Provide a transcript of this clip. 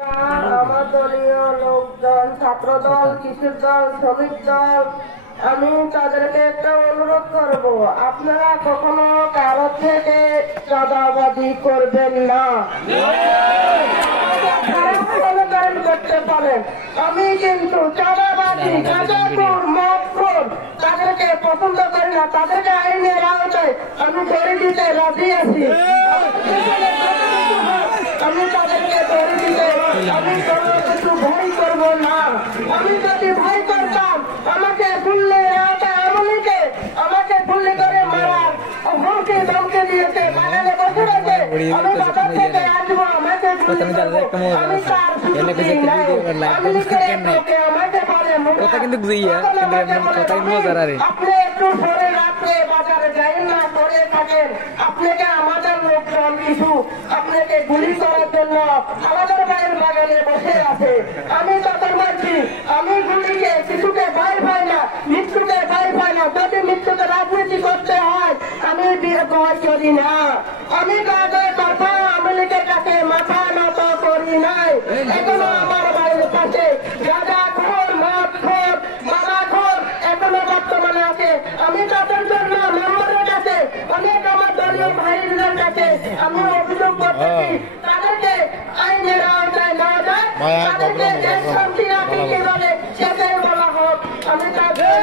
আমার দলীয় লোকজন, ছাত্রদল, কৃষক দল, শ্রমিক দল, আমি তাদেরকে একটা অনুরোধ করব, আপনারা কখনো কারো থেকে চাঁদাবাজি করবেন না। করতে পারেন, আমি কিন্তু চাঁদাবাজি, গাঁজাখোর, মদখোর তাদেরকে পছন্দ করি না। তাদেরকে আইনের আওতায় আমি ধরে দিতে রাজি আছি। আমি তাদেরকে ধরে দিতে আমি কোনো কিছু ভয় করবো না। আমি যদি ভয় করতাম আমাকে গুল্লি এমনকে আমাকে গুল্লি করে মারার হুমকি ধমকি দিয়েছে, বাগানে বসে রয়েছে। আমি বাজার থেকে আসবো, আমাকে গুল্লি করবো, আমি তার আপনি একটু পরে রাত্রে বাজারে যাই না করে থাকেন, আপনাকে আমাদের লোকজন কিছু আপনাকে গুলি করার জন্য আমাদের ভাইয়ের বাগানে বসে আছে। আমি তাদের মানছি, আমি গুলিকে কিছুকে ভয় পাই না, মৃত্যুকে ভয় পাই না। যদি মৃত্যুকে রাজনীতি করতে হয় আমি ভয় করি না। আমি তাদের কথা আওয়ামী লীগের কাছে মাথা নত করি নাই। এখনো আমার বাড়ির কাছে গাঁজাখোর, মদখোর, মালাখোর এখনো বর্তমানে আছে। আমি তাদের জন্য মেম্বারের কাছে, অনেক আমার দলীয় ভাইদের কাছে আমি অভিযোগ করতেছি, তাদেরকে আইনের আওতায় নেওয়া যায়, তাদেরকে দেশ শান্তি রাখি কিভাবে সেটাই বলা হোক। আমি তাদের